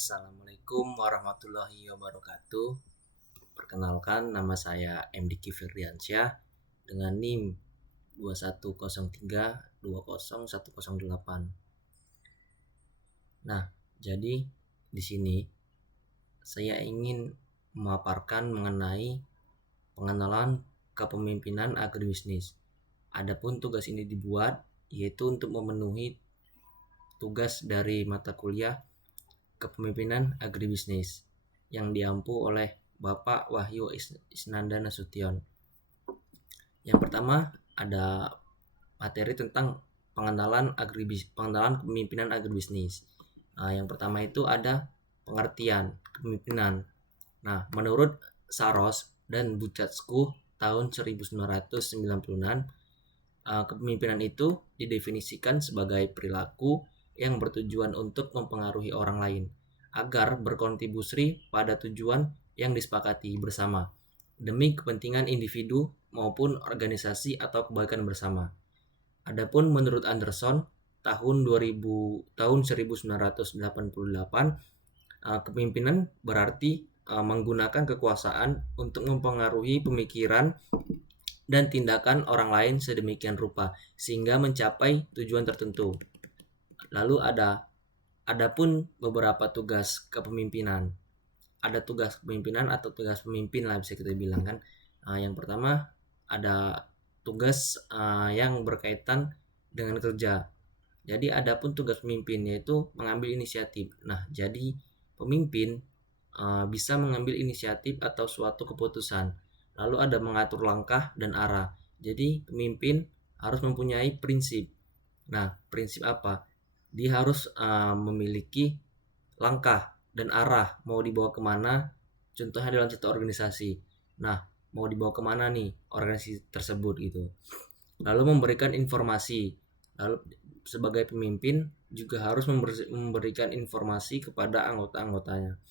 Assalamualaikum warahmatullahi wabarakatuh. Perkenalkan, nama saya MDK Firdiansyah dengan NIM 2103200108. Nah, jadi di sini saya ingin memaparkan mengenai pengenalan kepemimpinan agribisnis. Adapun tugas ini dibuat yaitu untuk memenuhi tugas dari mata kuliah Kepemimpinan Agribisnis yang diampu oleh Bapak Wahyu Isnanda Nasution. Yang pertama ada materi tentang pengenalan kepemimpinan agribisnis. Yang pertama itu ada pengertian kepemimpinan. Nah, menurut Saros dan Bucatsku tahun 1996, kepemimpinan itu didefinisikan sebagai perilaku yang bertujuan untuk mempengaruhi orang lain agar berkontribusi pada tujuan yang disepakati bersama demi kepentingan individu maupun organisasi atau kebaikan bersama. Adapun menurut Anderson tahun 1988, kepemimpinan berarti menggunakan kekuasaan untuk mempengaruhi pemikiran dan tindakan orang lain sedemikian rupa sehingga mencapai tujuan tertentu. Lalu adapun beberapa tugas kepemimpinan. Ada tugas kepemimpinan atau tugas pemimpin lah bisa kita bilang kan. Yang pertama ada tugas yang berkaitan dengan kerja. Jadi adapun tugas pemimpin yaitu mengambil inisiatif. Nah, jadi pemimpin bisa mengambil inisiatif atau suatu keputusan. Lalu ada mengatur langkah dan arah. Jadi pemimpin harus mempunyai prinsip. Nah, prinsip apa? Dia harus memiliki langkah dan arah mau dibawa kemana. Contohnya dalam satu organisasi. Nah, mau dibawa kemana nih organisasi tersebut gitu. Lalu memberikan informasi. Lalu sebagai pemimpin juga harus memberikan informasi kepada anggota-anggotanya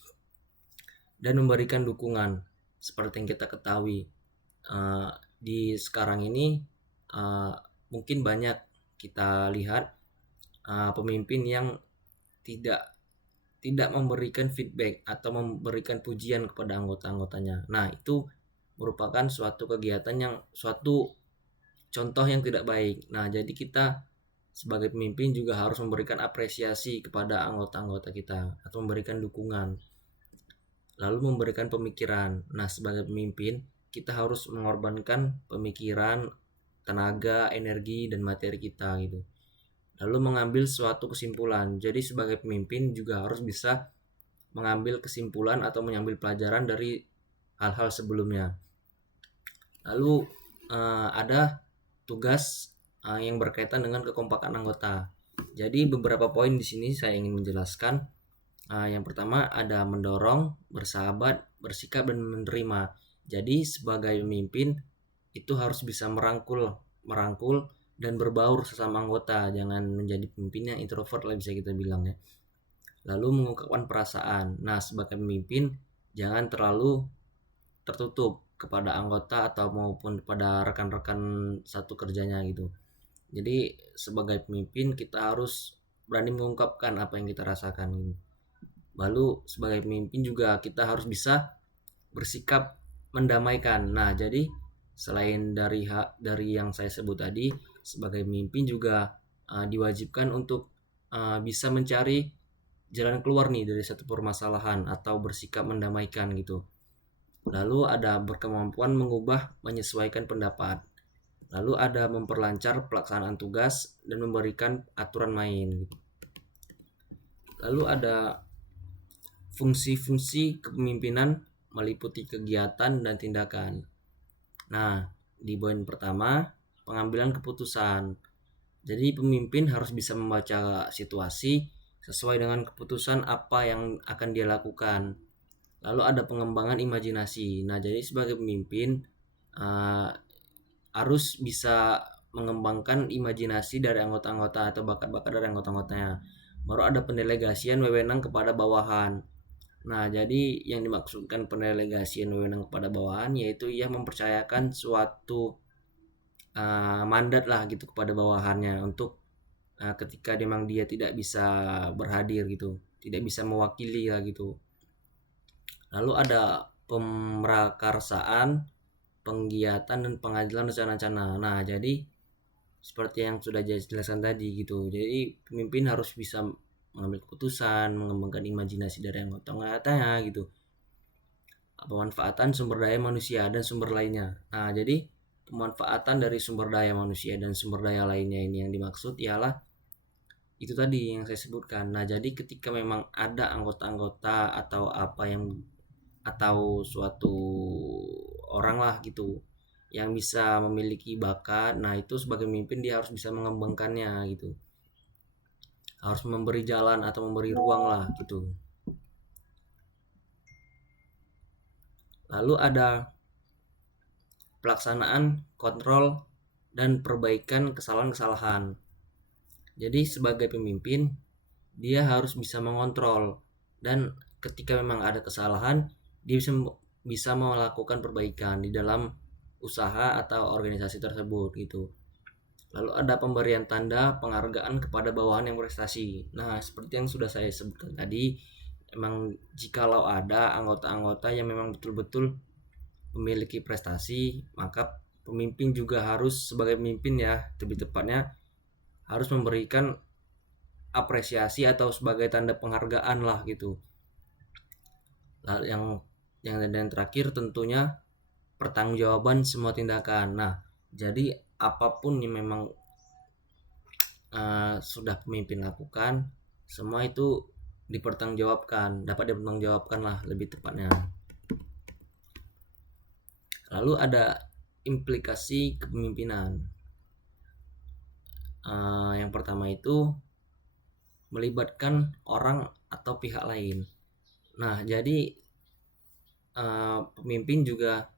dan memberikan dukungan. Seperti yang kita ketahui di sekarang ini mungkin banyak kita lihat pemimpin yang tidak memberikan feedback atau memberikan pujian kepada anggota-anggotanya. Nah, itu merupakan suatu kegiatan yang suatu contoh yang tidak baik. Nah, jadi kita sebagai pemimpin juga harus memberikan apresiasi kepada anggota-anggota kita atau memberikan dukungan. Lalu memberikan pemikiran. Nah, sebagai pemimpin kita harus mengorbankan pemikiran, tenaga, energi, dan materi kita gitu. Lalu mengambil suatu kesimpulan. Jadi sebagai pemimpin juga harus bisa mengambil kesimpulan atau mengambil pelajaran dari hal-hal sebelumnya. Lalu ada tugas yang berkaitan dengan kekompakan anggota. Jadi beberapa poin di sini saya ingin menjelaskan. Yang pertama ada mendorong, bersahabat, bersikap, dan menerima. Jadi sebagai pemimpin itu harus bisa merangkul dan berbaur sesama anggota. Jangan menjadi pemimpin yang introvert lah bisa kita bilang ya. Lalu mengungkapkan perasaan. Nah, sebagai pemimpin jangan terlalu tertutup kepada anggota atau maupun kepada rekan-rekan satu kerjanya gitu. Jadi sebagai pemimpin kita harus berani mengungkapkan apa yang kita rasakan gitu. Lalu sebagai pemimpin juga kita harus bisa bersikap mendamaikan. Nah, jadi selain dari yang saya sebut tadi, sebagai pemimpin juga diwajibkan untuk bisa mencari jalan keluar nih dari satu permasalahan atau bersikap mendamaikan gitu. Lalu ada berkemampuan mengubah menyesuaikan pendapat. Lalu ada memperlancar pelaksanaan tugas dan memberikan aturan main gitu. Lalu ada fungsi-fungsi kepemimpinan meliputi kegiatan dan tindakan. Nah, di poin pertama, pengambilan keputusan. Jadi pemimpin harus bisa membaca situasi sesuai dengan keputusan apa yang akan dia lakukan. Lalu ada pengembangan imajinasi. Nah, jadi sebagai pemimpin harus bisa mengembangkan imajinasi dari anggota-anggota atau bakat-bakat dari anggota-anggotanya. Baru ada pendelegasian wewenang kepada bawahan. Nah, jadi yang dimaksudkan pendelegasian wewenang kepada bawahan yaitu ia mempercayakan suatu mandat lah gitu kepada bawahannya untuk ketika memang dia tidak bisa berhadir gitu. tidak bisa mewakili lah gitu. Lalu ada pemrakarsaan, penggiatan dan pengadilan rencana-rencana. Nah, jadi seperti yang sudah saya jelaskan tadi gitu. Jadi pemimpin harus bisa mengambil keputusan, mengembangkan imajinasi dari anggota-anggotanya gitu. Pemanfaatan sumber daya manusia dan sumber lainnya. Nah, jadi pemanfaatan dari sumber daya manusia dan sumber daya lainnya ini yang dimaksud ialah itu tadi yang saya sebutkan. Nah, jadi ketika memang ada anggota-anggota atau apa yang atau suatu orang lah gitu yang bisa memiliki bakat, nah itu sebagai pemimpin dia harus bisa mengembangkannya gitu, harus memberi jalan atau memberi ruang lah gitu. Lalu ada pelaksanaan, kontrol, dan perbaikan kesalahan-kesalahan. Jadi sebagai pemimpin dia harus bisa mengontrol, dan ketika memang ada kesalahan dia bisa melakukan perbaikan di dalam usaha atau organisasi tersebut gitu. Lalu ada pemberian tanda penghargaan kepada bawahan yang berprestasi. Nah, seperti yang sudah saya sebutkan tadi, emang jikalau ada anggota-anggota yang memang betul-betul memiliki prestasi, maka pemimpin juga harus sebagai pemimpin ya, lebih tepatnya harus memberikan apresiasi atau sebagai tanda penghargaan lah gitu. Lalu yang terakhir tentunya pertanggungjawaban semua tindakan. Nah, jadi apapun yang memang sudah pemimpin lakukan, semua itu dapat dipertanggungjawabkan lah lebih tepatnya. Lalu ada implikasi kepemimpinan. Yang pertama itu melibatkan orang atau pihak lain. Nah, jadi pemimpin juga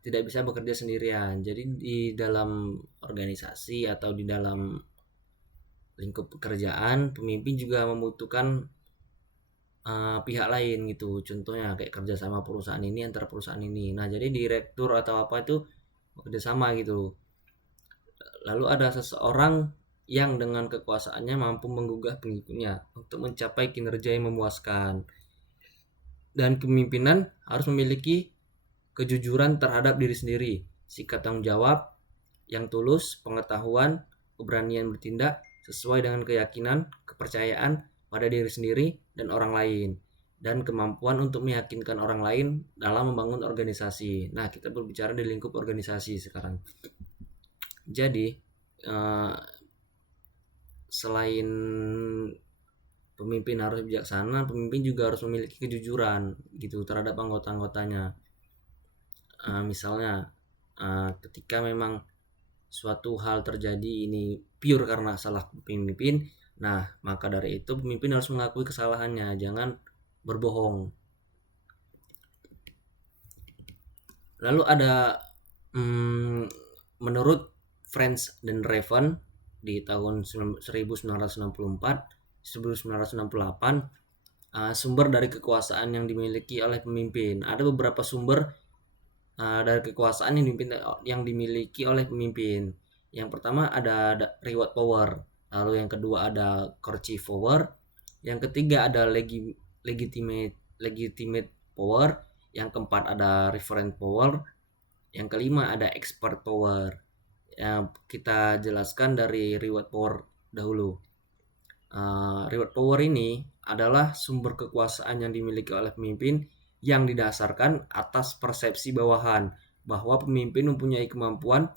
tidak bisa bekerja sendirian. Jadi di dalam organisasi atau di dalam lingkup pekerjaan, pemimpin juga membutuhkan pihak lain gitu. Contohnya kayak kerjasama perusahaan ini antara perusahaan ini. Nah, jadi direktur atau apa itu bekerja sama gitu. Lalu ada seseorang yang dengan kekuasaannya mampu menggugah pengikutnya untuk mencapai kinerja yang memuaskan. Dan kepemimpinan harus memiliki kejujuran terhadap diri sendiri, sikap tanggung jawab yang tulus, pengetahuan, keberanian bertindak sesuai dengan keyakinan, kepercayaan pada diri sendiri dan orang lain, dan kemampuan untuk meyakinkan orang lain dalam membangun organisasi. Nah, kita berbicara di lingkup organisasi sekarang. Jadi selain pemimpin harus bijaksana, pemimpin juga harus memiliki kejujuran gitu terhadap anggota-anggotanya. Misalnya ketika memang suatu hal terjadi ini pure karena salah pemimpin, nah maka dari itu pemimpin harus mengakui kesalahannya, jangan berbohong. Lalu ada menurut French dan Raven di tahun 1964-1968 sumber dari kekuasaan yang dimiliki oleh pemimpin. Ada beberapa sumber dari kekuasaan yang dimiliki oleh pemimpin. Yang pertama ada reward power, lalu yang kedua ada coercive power, yang ketiga ada legitimate power, yang keempat ada referent power, yang kelima ada expert power. Yang kita jelaskan dari reward power dahulu. Reward power ini adalah sumber kekuasaan yang dimiliki oleh pemimpin yang didasarkan atas persepsi bawahan bahwa pemimpin mempunyai kemampuan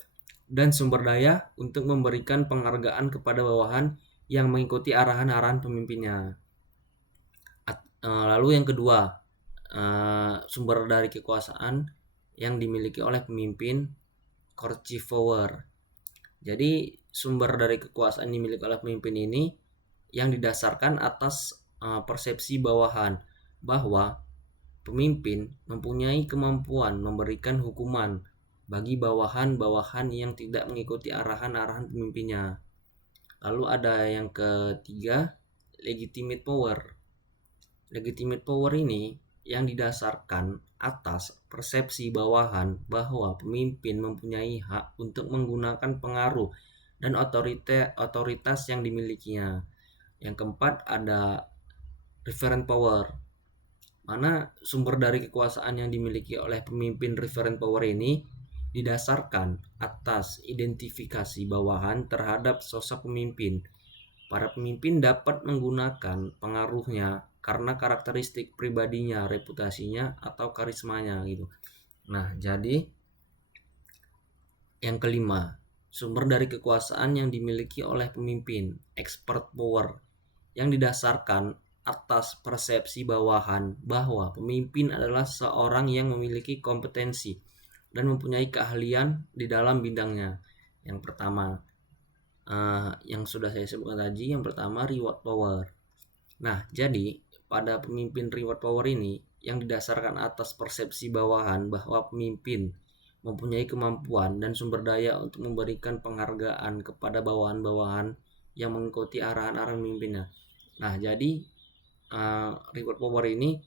dan sumber daya untuk memberikan penghargaan kepada bawahan yang mengikuti arahan-arahan pemimpinnya. Lalu yang kedua, sumber dari kekuasaan yang dimiliki oleh pemimpin, coercive power. Jadi sumber dari kekuasaan yang dimiliki oleh pemimpin ini yang didasarkan atas persepsi bawahan bahwa pemimpin mempunyai kemampuan memberikan hukuman bagi bawahan-bawahan yang tidak mengikuti arahan-arahan pemimpinnya. Lalu ada yang ketiga, legitimate power. Legitimate power ini yang didasarkan atas persepsi bawahan bahwa pemimpin mempunyai hak untuk menggunakan pengaruh dan otoritas yang dimilikinya. Yang keempat ada referent power, mana sumber dari kekuasaan yang dimiliki oleh pemimpin referent power ini didasarkan atas identifikasi bawahan terhadap sosok pemimpin. Para pemimpin dapat menggunakan pengaruhnya karena karakteristik pribadinya, reputasinya, atau karismanya gitu. Nah, jadi yang kelima, sumber dari kekuasaan yang dimiliki oleh pemimpin, expert power, yang didasarkan atas persepsi bawahan bahwa pemimpin adalah seorang yang memiliki kompetensi dan mempunyai keahlian di dalam bidangnya. Yang pertama, yang sudah saya sebutkan tadi, yang pertama reward power. Nah, jadi pada pemimpin reward power ini yang didasarkan atas persepsi bawahan bahwa pemimpin mempunyai kemampuan dan sumber daya untuk memberikan penghargaan kepada bawahan-bawahan yang mengikuti arahan-arahan pemimpinnya. Nah, jadi reward power ini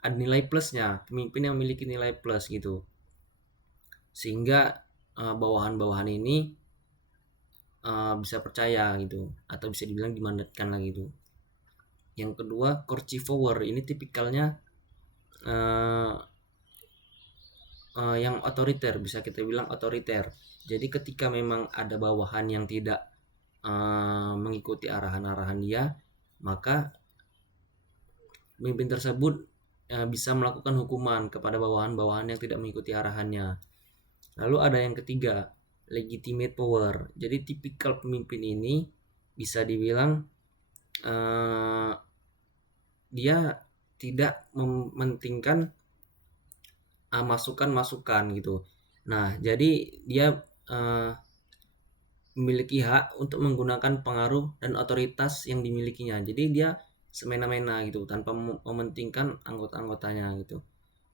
ada nilai plusnya, pemimpin yang memiliki nilai plus gitu, sehingga bawahan-bawahan ini bisa percaya gitu, atau bisa dibilang dimandatkan lah gitu. Yang kedua, courtesy power, ini tipikalnya yang otoriter, bisa kita bilang otoriter. Jadi ketika memang ada bawahan yang tidak mengikuti arahan-arahan dia, maka pemimpin tersebut bisa melakukan hukuman kepada bawahan-bawahan yang tidak mengikuti arahannya. Lalu ada yang ketiga, legitimate power. Jadi tipikal pemimpin ini bisa dibilang dia tidak mementingkan masukan-masukan gitu. Nah, jadi dia memiliki hak untuk menggunakan pengaruh dan otoritas yang dimilikinya. Jadi dia semena-mena gitu tanpa mementingkan anggota-anggotanya gitu.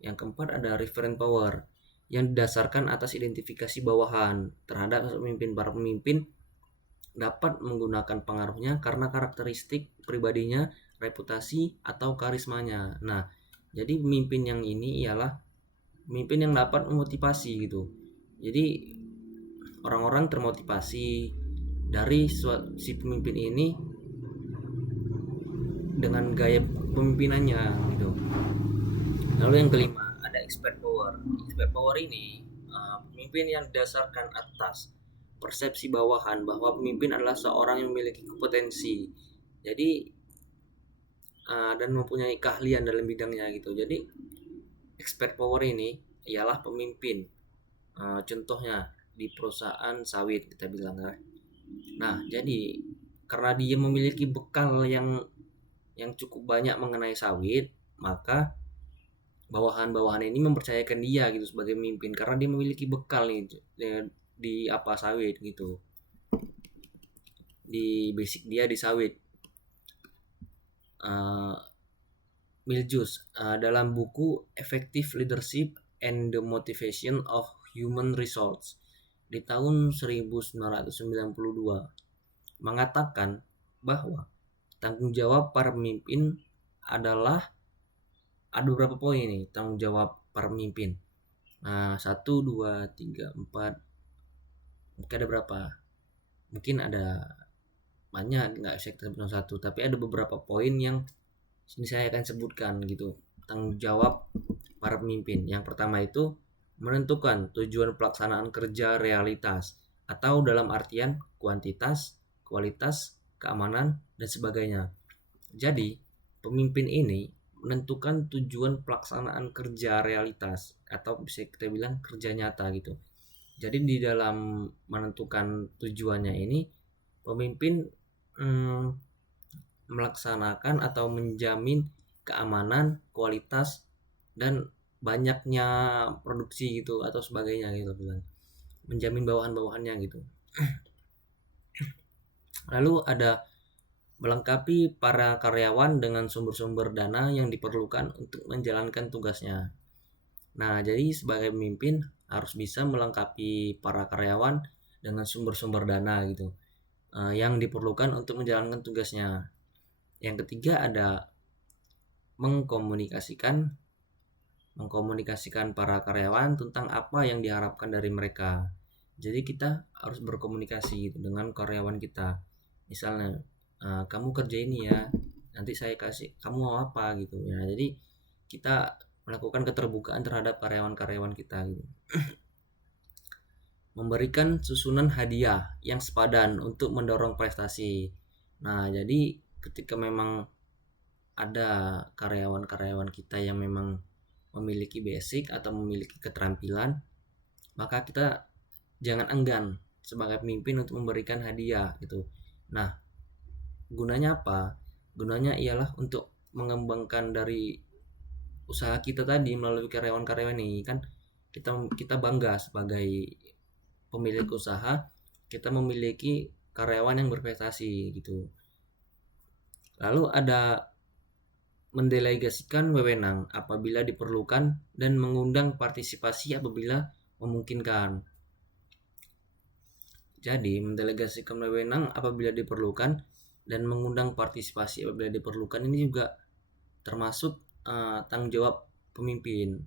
Yang keempat ada referent power yang didasarkan atas identifikasi bawahan terhadap pemimpin. Para pemimpin dapat menggunakan pengaruhnya karena karakteristik pribadinya, reputasi, atau karismanya. Nah, jadi pemimpin yang ini ialah pemimpin yang dapat memotivasi gitu. Jadi orang-orang termotivasi dari si pemimpin ini dengan gaya pemimpinannya gitu. Lalu yang kelima ada expert power. Expert power ini pemimpin yang didasarkan atas persepsi bawahan bahwa pemimpin adalah seorang yang memiliki kompetensi, jadi dan mempunyai keahlian dalam bidangnya gitu. Jadi expert power ini ialah pemimpin, contohnya di perusahaan sawit kita bilang kan. Nah, jadi karena dia memiliki bekal yang cukup banyak mengenai sawit, maka bawahan-bawahan ini mempercayakan dia gitu sebagai pemimpin karena dia memiliki bekal nih di apa sawit gitu, di basic dia di sawit. Miljus dalam buku Effective Leadership and the Motivation of Human Resources di tahun 1992 mengatakan bahwa tanggung jawab para pemimpin adalah ada beberapa poin nih tanggung jawab para pemimpin. 1, 2, 3, 4, mungkin ada berapa? Mungkin ada banyak, nggak bisa kita sebutkan satu, tapi ada beberapa poin yang sini saya akan sebutkan gitu. Tanggung jawab para pemimpin. Yang pertama itu menentukan tujuan pelaksanaan kerja realitas atau dalam artian kuantitas, kualitas, keamanan, dan sebagainya. Jadi, pemimpin ini menentukan tujuan pelaksanaan kerja realitas atau bisa kita bilang kerja nyata gitu. Jadi di dalam menentukan tujuannya ini, pemimpin melaksanakan atau menjamin keamanan, kualitas, dan banyaknya produksi gitu atau sebagainya gitu bilang. Menjamin bawahan-bawahannya gitu. Lalu ada melengkapi para karyawan dengan sumber-sumber dana yang diperlukan untuk menjalankan tugasnya. Nah, jadi sebagai pemimpin harus bisa melengkapi para karyawan dengan sumber-sumber dana gitu yang diperlukan untuk menjalankan tugasnya. Yang ketiga ada mengkomunikasikan para karyawan tentang apa yang diharapkan dari mereka. Jadi kita harus berkomunikasi gitu dengan karyawan kita. Misalnya kamu kerja ini ya, nanti saya kasih kamu mau apa gitu ya. Jadi kita melakukan keterbukaan terhadap karyawan-karyawan kita gitu. Memberikan susunan hadiah yang sepadan untuk mendorong prestasi. Nah, jadi ketika memang ada karyawan-karyawan kita yang memang memiliki basic atau memiliki keterampilan, maka kita jangan enggan sebagai pemimpin untuk memberikan hadiah gitu. Nah, gunanya apa? Gunanya ialah untuk mengembangkan dari usaha kita tadi melalui karyawan-karyawan ini kan kita kita bangga sebagai pemilik usaha kita memiliki karyawan yang berprestasi gitu. Lalu ada mendelegasikan wewenang apabila diperlukan dan mengundang partisipasi apabila memungkinkan. Jadi mendelegasikan wewenang apabila diperlukan dan mengundang partisipasi apabila diperlukan ini juga termasuk tanggung jawab pemimpin.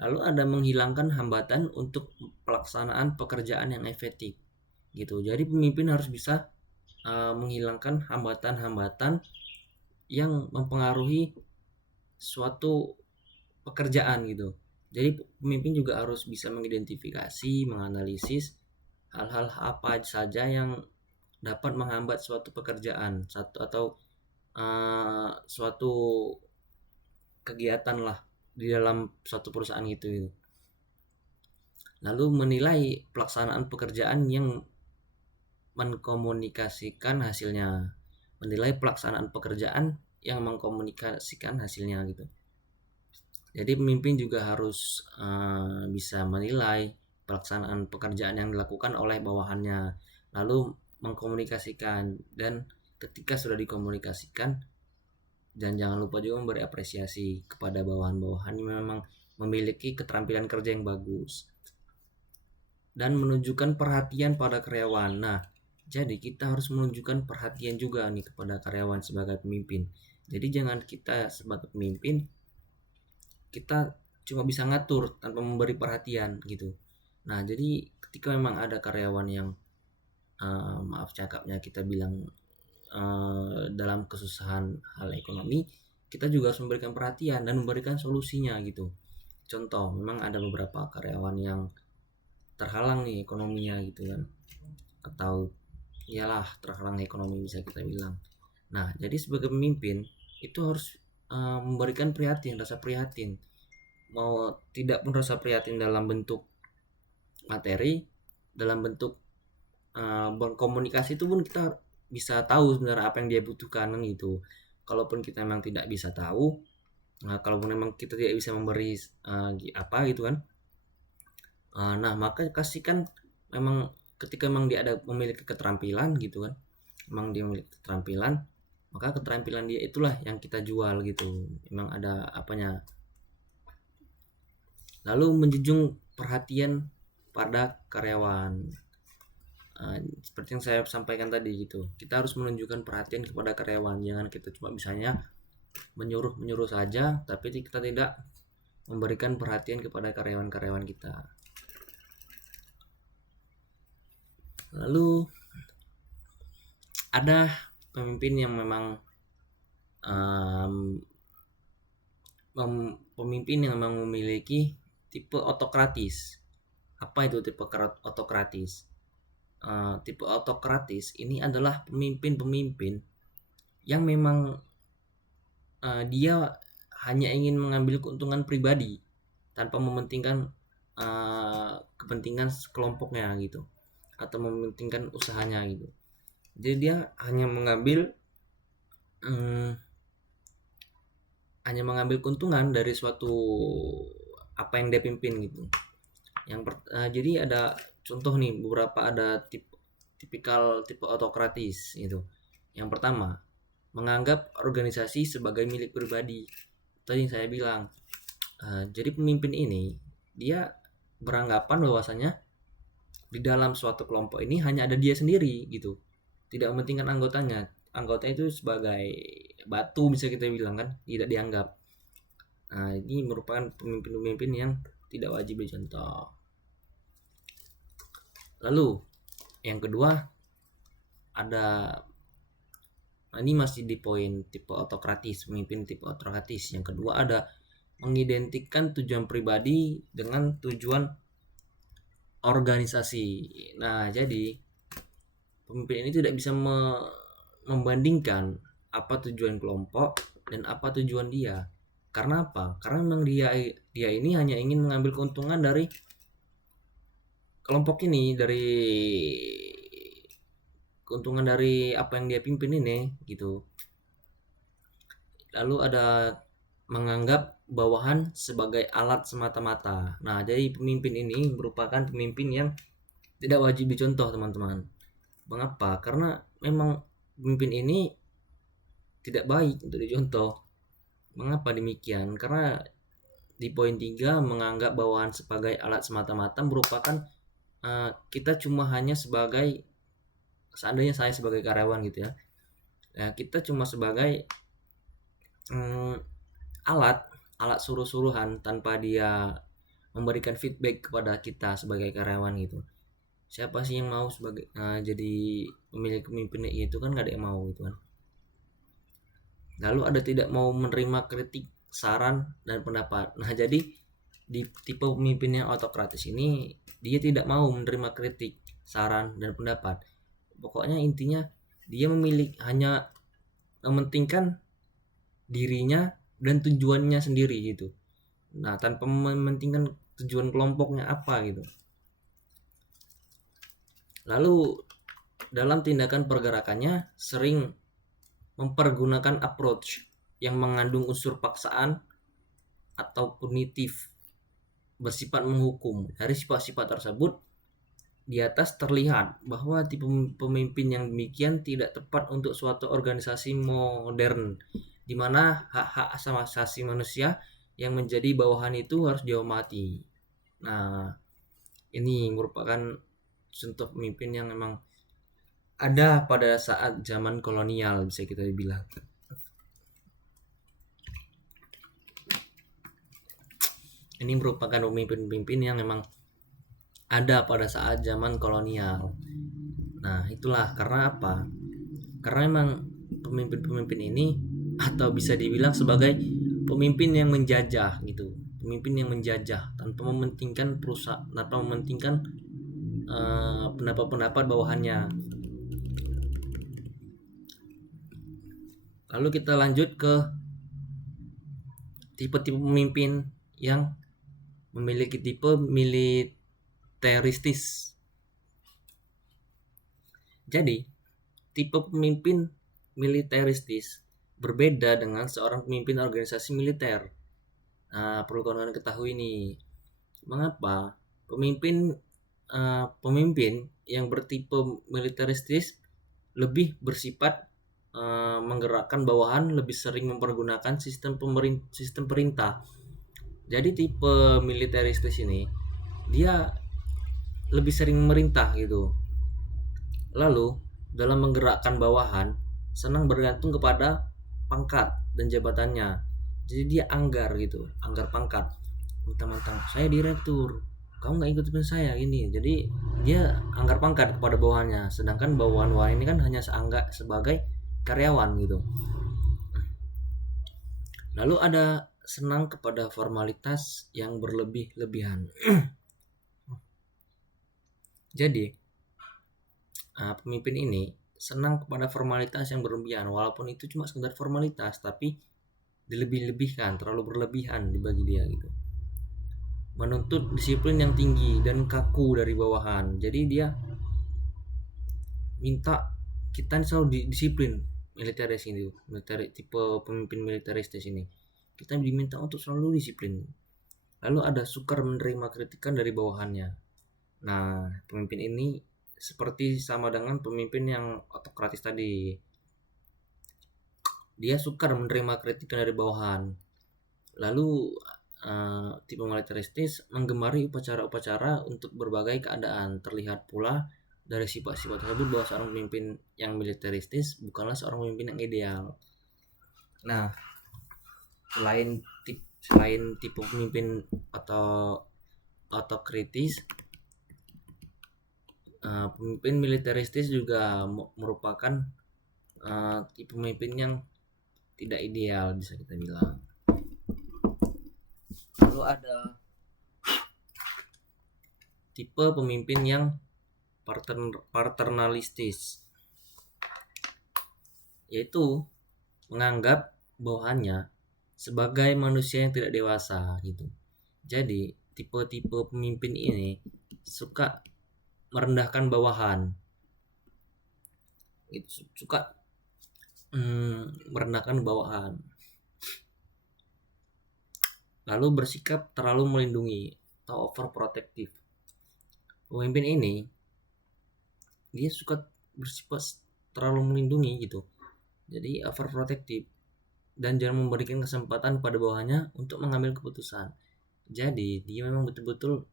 Lalu ada menghilangkan hambatan untuk pelaksanaan pekerjaan yang efektif gitu. Jadi pemimpin harus bisa menghilangkan hambatan-hambatan yang mempengaruhi suatu pekerjaan gitu. Jadi pemimpin juga harus bisa mengidentifikasi, menganalisis hal-hal apa saja yang dapat menghambat suatu pekerjaan atau suatu kegiatan lah di dalam suatu perusahaan gitu. Lalu menilai pelaksanaan pekerjaan yang mengkomunikasikan hasilnya. Menilai pelaksanaan pekerjaan yang mengkomunikasikan hasilnya gitu. Jadi pemimpin juga harus bisa menilai pelaksanaan pekerjaan yang dilakukan oleh bawahannya, lalu mengkomunikasikan, dan ketika sudah dikomunikasikan dan jangan lupa juga memberi apresiasi kepada bawahan-bawahan yang memang memiliki keterampilan kerja yang bagus dan menunjukkan perhatian pada karyawan. Nah, jadi kita harus menunjukkan perhatian juga nih kepada karyawan sebagai pemimpin. Jadi jangan kita sebagai pemimpin kita cuma bisa ngatur tanpa memberi perhatian gitu. Nah, jadi ketika memang ada karyawan yang maaf cakapnya kita bilang dalam kesusahan hal ekonomi, kita juga harus memberikan perhatian dan memberikan solusinya gitu. Contoh, memang ada beberapa karyawan yang terhalang nih ekonominya gitu kan, atau iyalah terhalang ekonomi bisa kita bilang. Nah, jadi sebagai pemimpin itu harus memberikan rasa prihatin, mau tidak pun rasa prihatin dalam bentuk materi, dalam bentuk berkomunikasi itu pun kita bisa tahu sebenarnya apa yang dia butuhkan gitu. Kalaupun kita memang tidak bisa tahu, kalaupun memang kita tidak bisa memberi apa gitu kan, nah maka kasihkan memang ketika memang dia ada memiliki keterampilan gitu kan, memang dia memiliki keterampilan, maka keterampilan dia itulah yang kita jual gitu. Memang ada apanya. Lalu menjunjung perhatian pada karyawan. Seperti yang saya sampaikan tadi gitu, kita harus menunjukkan perhatian kepada karyawan. Jangan kita cuma bisanya menyuruh saja, tapi kita tidak memberikan perhatian kepada karyawan-karyawan kita. Lalu ada pemimpin yang memang pemimpin yang memang memiliki tipe autokratis. Apa itu tipe autokratis? Tipe autokratis ini adalah pemimpin-pemimpin yang memang dia hanya ingin mengambil keuntungan pribadi tanpa mementingkan kepentingan kelompoknya gitu, atau mementingkan usahanya gitu. Jadi dia hanya mengambil keuntungan dari suatu apa yang dia pimpin gitu. Jadi ada contoh nih beberapa, ada tipikal tipe autokratis gitu. Yang pertama, menganggap organisasi sebagai milik pribadi. Tadi saya bilang, jadi pemimpin ini dia beranggapan bahwasanya di dalam suatu kelompok ini hanya ada dia sendiri gitu, tidak mementingkan anggotanya. Anggota itu sebagai batu bisa kita bilang kan, tidak dianggap. Nah, ini merupakan pemimpin-pemimpin yang tidak wajib dicontoh. Lalu yang kedua, ada Nah, ini masih di poin tipe autokratis, pemimpin tipe autokratis. Yang kedua ada mengidentikan tujuan pribadi dengan tujuan organisasi. Nah, jadi pemimpin ini tidak bisa membandingkan apa tujuan kelompok dan apa tujuan dia. Karena apa? Karena memang dia ini hanya ingin mengambil keuntungan dari kelompok ini, dari keuntungan dari apa yang dia pimpin ini gitu. Lalu ada menganggap bawahan sebagai alat semata-mata. Nah, jadi pemimpin ini merupakan pemimpin yang tidak wajib dicontoh, teman-teman. Mengapa? Karena memang pemimpin ini tidak baik untuk dicontoh. Mengapa demikian? Karena di poin 3 menganggap bawahan sebagai alat semata-mata merupakan kita cuma hanya sebagai, seandainya saya sebagai karyawan gitu ya, kita cuma sebagai alat suruh-suruhan tanpa dia memberikan feedback kepada kita sebagai karyawan gitu. Siapa sih yang mau sebagai jadi pemilik pemimpin itu kan, gak ada yang mau gitu kan. Lalu ada tidak mau menerima kritik, saran, dan pendapat. Nah, jadi di tipe pemimpin yang autokratis ini dia tidak mau menerima kritik, saran, dan pendapat. Pokoknya intinya dia hanya mementingkan dirinya dan tujuannya sendiri gitu. Nah, tanpa mementingkan tujuan kelompoknya apa gitu. Lalu dalam tindakan pergerakannya sering mempergunakan approach yang mengandung unsur paksaan atau punitif, bersifat menghukum. Dari sifat-sifat tersebut di atas terlihat bahwa tipe pemimpin yang demikian tidak tepat untuk suatu organisasi modern, di mana hak-hak asasi manusia yang menjadi bawahan itu harus dihormati. Nah, ini merupakan contoh pemimpin yang memang ada pada saat zaman kolonial, bisa kita bilang. Ini merupakan pemimpin-pemimpin yang memang ada pada saat zaman kolonial. Nah, itulah karena apa? Karena memang pemimpin-pemimpin ini atau bisa dibilang sebagai pemimpin yang menjajah gitu. Pemimpin yang menjajah tanpa mementingkan perusahaan, tanpa mementingkan pendapat-pendapat bawahannya. Lalu kita lanjut ke tipe-tipe pemimpin yang memiliki tipe militeristis. Jadi, tipe pemimpin militeristis berbeda dengan seorang pemimpin organisasi militer. Nah, perlu kalian ketahui nih. Mengapa? Pemimpin yang bertipe militeristis lebih bersifat menggerakkan bawahan, lebih sering mempergunakan sistem perintah. Jadi tipe militeristis ini dia lebih sering memerintah gitu. Lalu dalam menggerakkan bawahan senang bergantung kepada pangkat dan jabatannya. Jadi dia anggar gitu, anggar pangkat. Mentang-mentang saya direktur, kamu nggak ikutin saya ini. Jadi dia anggar pangkat kepada bawahannya, sedangkan bawahan ini kan hanya sebagai karyawan gitu. Lalu ada senang kepada formalitas yang berlebih-lebihan. Jadi pemimpin ini senang kepada formalitas yang berlebihan, walaupun itu cuma sekedar formalitas, tapi dilebih-lebihkan, terlalu berlebihan dibagi dia gitu. Menuntut disiplin yang tinggi dan kaku dari bawahan. Jadi dia minta kita selalu disiplin. Militeris ini, tipe pemimpin militeristis ini, kita diminta untuk selalu disiplin. Lalu ada sukar menerima kritikan dari bawahannya. Nah, pemimpin ini seperti sama dengan pemimpin yang autokratis tadi. Dia sukar menerima kritikan dari bawahan. Lalu tipe militeristis menggemari upacara-upacara untuk berbagai keadaan. Terlihat pula dari sifat-sifat tersebut bahwa seorang pemimpin yang militeristis bukanlah seorang pemimpin yang ideal. Nah, selain tipe pemimpin atau autokritis, pemimpin militeristis juga merupakan tipe pemimpin yang tidak ideal bisa kita bilang. Lalu ada tipe pemimpin yang paternalistis, yaitu menganggap bawahannya sebagai manusia yang tidak dewasa gitu. Jadi tipe-tipe pemimpin ini suka merendahkan bawahan, gitu, suka merendahkan bawahan, lalu bersikap terlalu melindungi atau overprotective. Pemimpin ini dia suka bersifat terlalu melindungi gitu, jadi overprotective, dan jarang memberikan kesempatan pada bawahannya untuk mengambil keputusan. Jadi dia memang betul-betul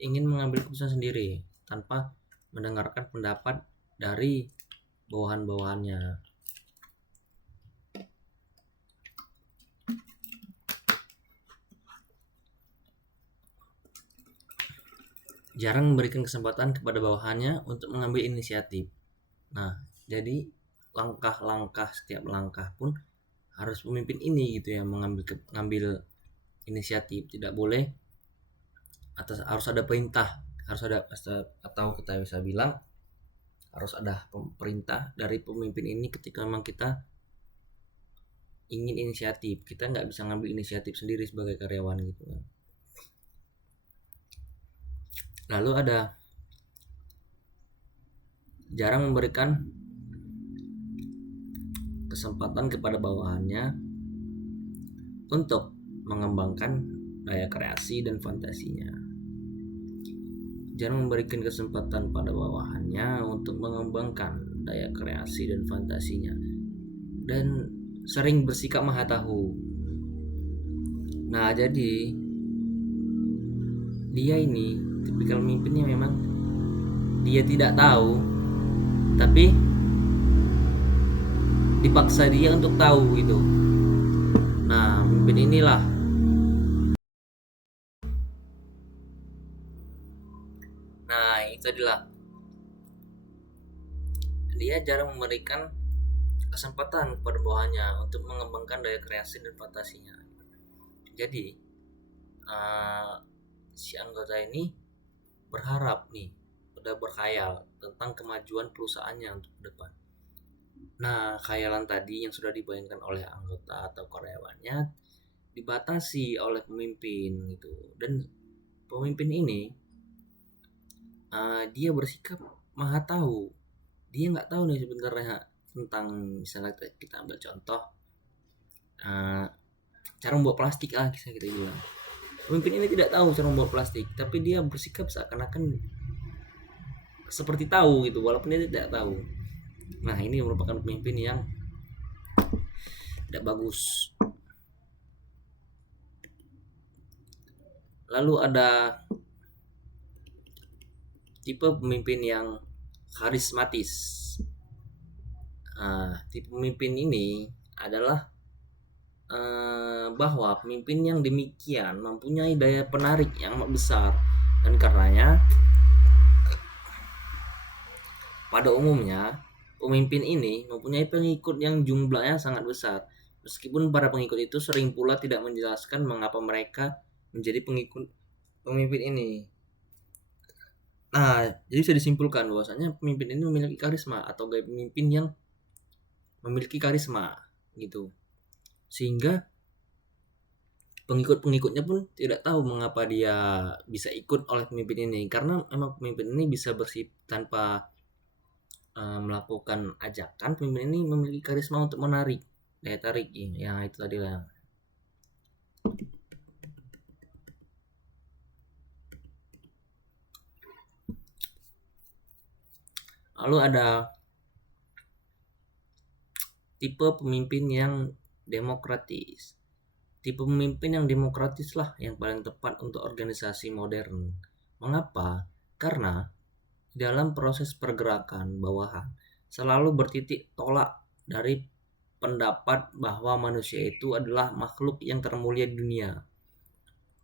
ingin mengambil keputusan sendiri tanpa mendengarkan pendapat dari bawahan-bawahannya. Jarang memberikan kesempatan kepada bawahannya untuk mengambil inisiatif. Nah, jadi setiap langkah pun harus pemimpin ini gitu ya mengambil inisiatif. Tidak boleh harus ada perintah, harus ada, atau kita bisa bilang harus ada perintah dari pemimpin ini ketika memang kita ingin inisiatif. Kita nggak bisa ngambil inisiatif sendiri sebagai karyawan gitu kan. Lalu ada jarang memberikan kesempatan kepada bawahannya untuk mengembangkan daya kreasi dan fantasinya. Jarang memberikan kesempatan pada bawahannya untuk mengembangkan daya kreasi dan fantasinya, dan sering bersikap maha tahu. Nah, jadi dia ini tipikal pemimpinnya memang dia tidak tahu, tapi dipaksa dia untuk tahu gitu. Nah, pemimpin inilah itu adalah dia jarang memberikan kesempatan kepada bawahannya untuk mengembangkan daya kreasi dan fantasinya. Jadi si anggota ini berharap nih, udah berkhayal tentang kemajuan perusahaannya untuk ke depan. Nah, khayalan tadi yang sudah dibayangkan oleh anggota atau karyawannya dibatasi oleh pemimpin gitu. Dan pemimpin ini dia bersikap maha tahu. Dia nggak tahu nih sebenarnya tentang, misalnya kita ambil contoh cara membuat plastik bisa kita bilang. Pemimpin ini tidak tahu cara membuat plastik, tapi dia bersikap seakan-akan seperti tahu gitu, walaupun dia tidak tahu. Nah, ini merupakan pemimpin yang tidak bagus. Lalu ada tipe pemimpin yang karismatis. Tipe pemimpin ini adalah bahwa pemimpin yang demikian mempunyai daya penarik yang amat besar, dan karenanya pada umumnya pemimpin ini mempunyai pengikut yang jumlahnya sangat besar, meskipun para pengikut itu sering pula tidak menjelaskan mengapa mereka menjadi pengikut pemimpin ini. Nah, jadi bisa disimpulkan bahwasanya pemimpin ini memiliki karisma atau gaya pemimpin yang memiliki karisma gitu, sehingga pengikut-pengikutnya pun tidak tahu mengapa dia bisa ikut oleh pemimpin ini, karena memang pemimpin ini bisa tanpa melakukan ajakan. Pemimpin ini memiliki karisma untuk menarik, daya tarik ya, itu tadi lah. Lalu ada tipe pemimpin yang demokratis. Tipe pemimpin yang demokratis lah yang paling tepat untuk organisasi modern. Mengapa? Karena dalam proses pergerakan bawahan selalu bertitik tolak dari pendapat bahwa manusia itu adalah makhluk yang termulia di dunia.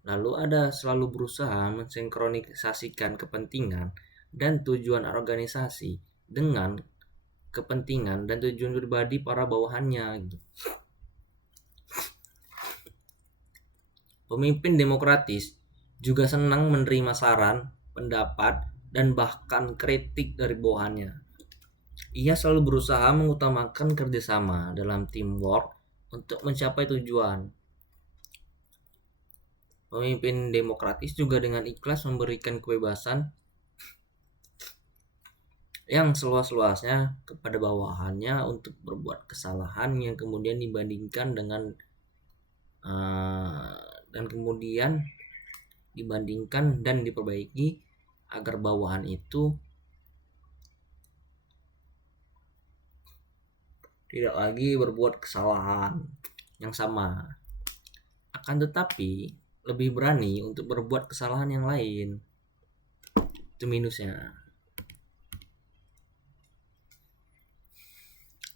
Lalu ada selalu berusaha mensinkronisasikan kepentingan dan tujuan organisasi dengan kepentingan dan tujuan pribadi para bawahannya gitu. Pemimpin demokratis juga senang menerima saran, pendapat, dan bahkan kritik dari bawahannya. Ia selalu berusaha mengutamakan kerjasama dalam teamwork untuk mencapai tujuan. Pemimpin demokratis juga dengan ikhlas memberikan kebebasan yang seluas-luasnya kepada bawahannya untuk berbuat kesalahan yang kemudian dibandingkan dengan dan kemudian dibandingkan dan diperbaiki agar bawahan itu tidak lagi berbuat kesalahan yang sama. Akan tetapi lebih berani untuk berbuat kesalahan yang lain. Itu minusnya.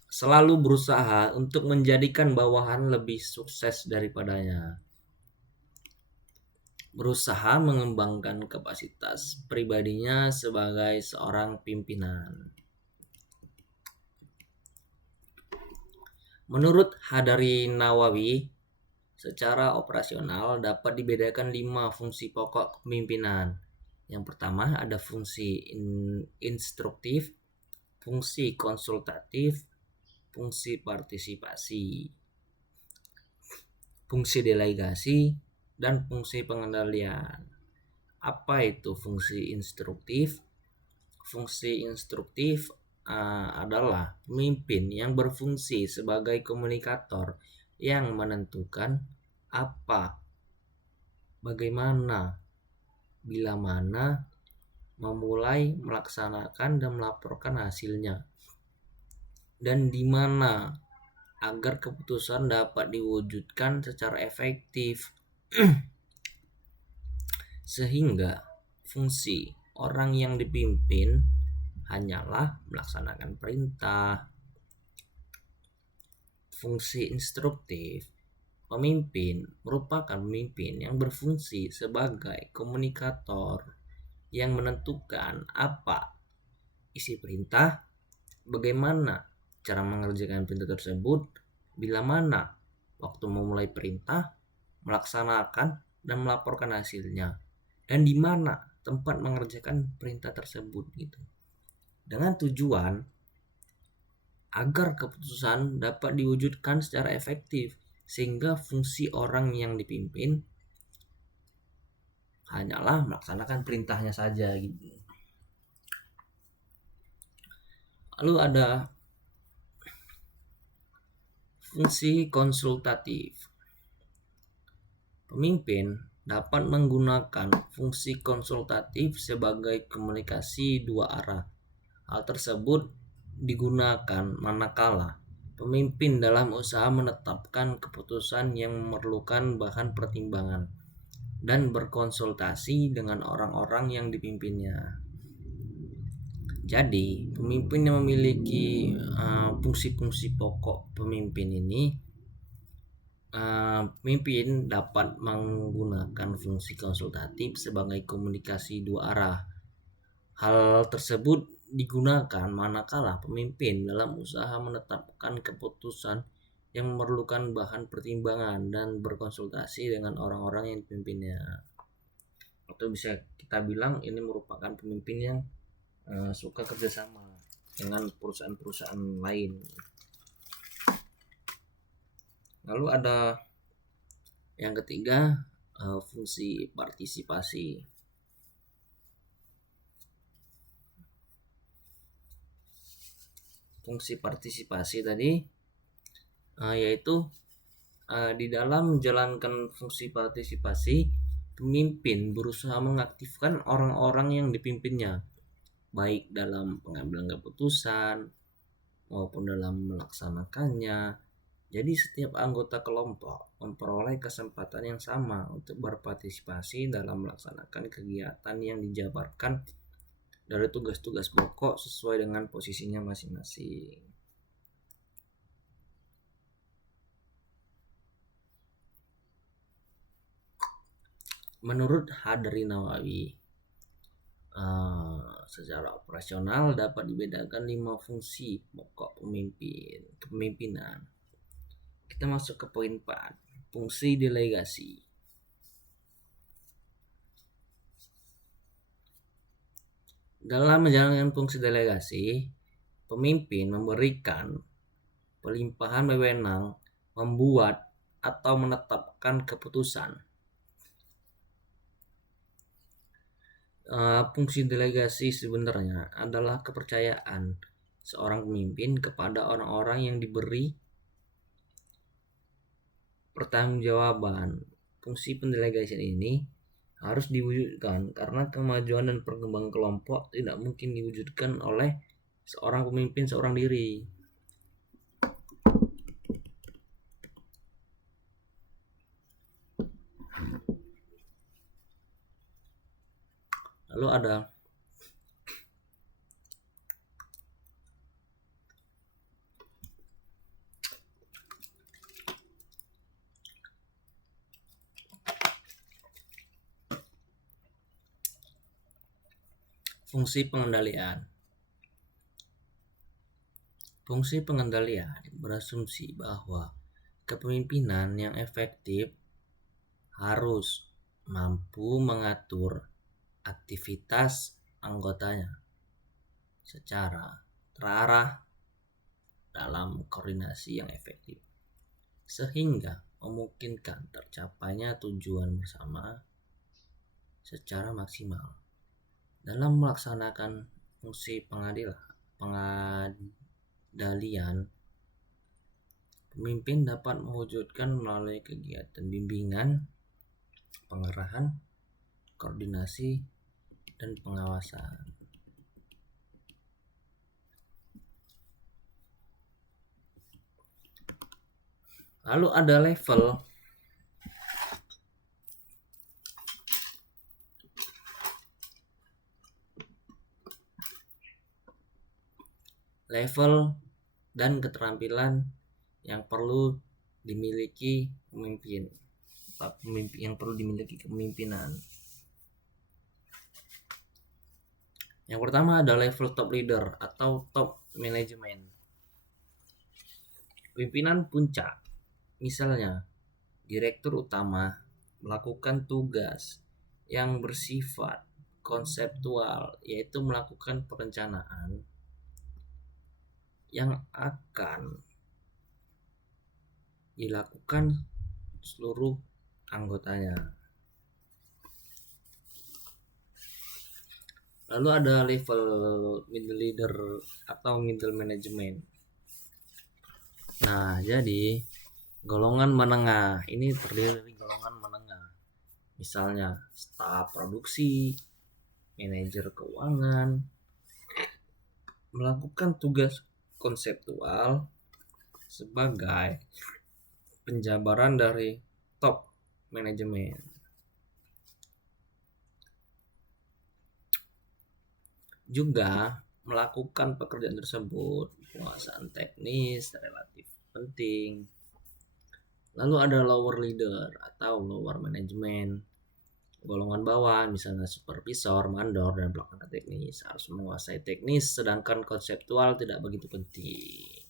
Selalu berusaha untuk menjadikan bawahan lebih sukses daripadanya. Berusaha mengembangkan kapasitas pribadinya sebagai seorang pimpinan. Menurut Hadari Nawawi, secara operasional dapat dibedakan 5 fungsi pokok kepemimpinan. Yang pertama ada fungsi instruktif, fungsi konsultatif, fungsi partisipasi, fungsi delegasi, dan fungsi pengendalian. Apa itu fungsi instruktif? Fungsi instruktif adalah pemimpin yang berfungsi sebagai komunikator yang menentukan apa, bagaimana, bila mana, memulai, melaksanakan, dan melaporkan hasilnya, dan di mana agar keputusan dapat diwujudkan secara efektif. Sehingga fungsi orang yang dipimpin hanyalah melaksanakan perintah. Fungsi instruktif, pemimpin merupakan pemimpin yang berfungsi sebagai komunikator yang menentukan apa isi perintah, bagaimana cara mengerjakan perintah tersebut, bila mana waktu memulai perintah, melaksanakan dan melaporkan hasilnya, dan di mana tempat mengerjakan perintah tersebut gitu. Dengan tujuan agar keputusan dapat diwujudkan secara efektif, sehingga fungsi orang yang dipimpin hanyalah melaksanakan perintahnya saja gitu. Lalu ada fungsi konsultatif. Pemimpin dapat menggunakan fungsi konsultatif sebagai komunikasi dua arah. Hal tersebut digunakan manakala pemimpin dalam usaha menetapkan keputusan yang memerlukan bahan pertimbangan dan berkonsultasi dengan orang-orang yang dipimpinnya. Jadi, pemimpin yang memiliki fungsi-fungsi pokok pemimpin ini, pemimpin dapat menggunakan fungsi konsultatif sebagai komunikasi dua arah. Hal tersebut digunakan manakala pemimpin dalam usaha menetapkan keputusan yang memerlukan bahan pertimbangan dan berkonsultasi dengan orang-orang yang dipimpinnya. Atau bisa kita bilang ini merupakan pemimpin yang suka kerjasama dengan perusahaan-perusahaan lain. Lalu ada yang ketiga, fungsi partisipasi. Fungsi partisipasi tadi yaitu di dalam menjalankan fungsi partisipasi, pemimpin berusaha mengaktifkan orang-orang yang dipimpinnya, baik dalam pengambilan keputusan maupun dalam melaksanakannya. Jadi setiap anggota kelompok memperoleh kesempatan yang sama untuk berpartisipasi dalam melaksanakan kegiatan yang dijabarkan dari tugas-tugas pokok sesuai dengan posisinya masing-masing. Menurut Hadari Nawawi, Secara operasional dapat dibedakan 5 fungsi pokok kepemimpinan. Kita masuk ke poin 4, fungsi delegasi. Dalam menjalankan fungsi delegasi, pemimpin memberikan pelimpahan wewenang membuat atau menetapkan keputusan. Fungsi delegasi sebenarnya adalah kepercayaan seorang pemimpin kepada orang-orang yang diberi pertanggungjawaban. Fungsi pendelegasian ini harus diwujudkan karena kemajuan dan perkembangan kelompok tidak mungkin diwujudkan oleh seorang pemimpin seorang diri. Lalu ada fungsi pengendalian. Fungsi pengendalian berasumsi bahwa kepemimpinan yang efektif harus mampu mengatur aktivitas anggotanya secara terarah dalam koordinasi yang efektif, sehingga memungkinkan tercapainya tujuan bersama secara maksimal. Dalam melaksanakan fungsi pengendalian, pemimpin dapat mewujudkan melalui kegiatan bimbingan, pengarahan, koordinasi, dan pengawasan. Lalu ada level dan keterampilan yang perlu dimiliki pemimpin yang perlu dimiliki kepemimpinan. Yang pertama ada level top leader atau top management. Pimpinan puncak, misalnya direktur utama, melakukan tugas yang bersifat konseptual, yaitu melakukan perencanaan yang akan dilakukan seluruh anggotanya. Lalu ada level middle leader atau middle management. Nah, jadi golongan menengah ini terdiri dari golongan menengah. Misalnya staf produksi, manajer keuangan, melakukan tugas konseptual sebagai penjabaran dari top manajemen. Juga melakukan pekerjaan tersebut, penguasaan teknis relatif penting. Lalu ada lower leader atau lower management. Golongan bawah misalnya supervisor, mandor, dan pelaksana teknis harus menguasai teknis, sedangkan konseptual tidak begitu penting.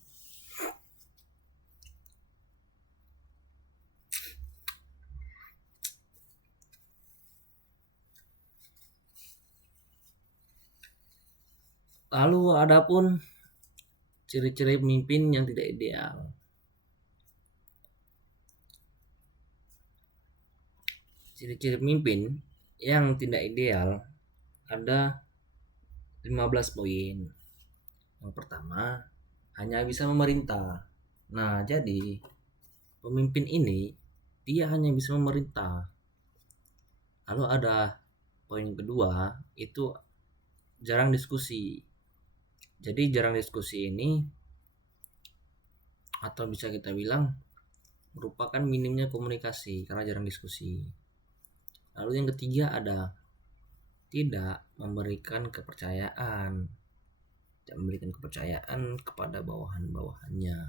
Lalu adapun ciri-ciri pemimpin yang tidak ideal. Ciri-ciri pemimpin yang tidak ideal ada 15 poin. Yang pertama, hanya bisa memerintah. Nah, jadi pemimpin ini dia hanya bisa memerintah. Lalu ada poin kedua, itu jarang diskusi. Jadi jarang diskusi ini atau bisa kita bilang merupakan minimnya komunikasi karena jarang diskusi. Lalu yang ketiga ada tidak memberikan kepercayaan kepada bawahan-bawahannya.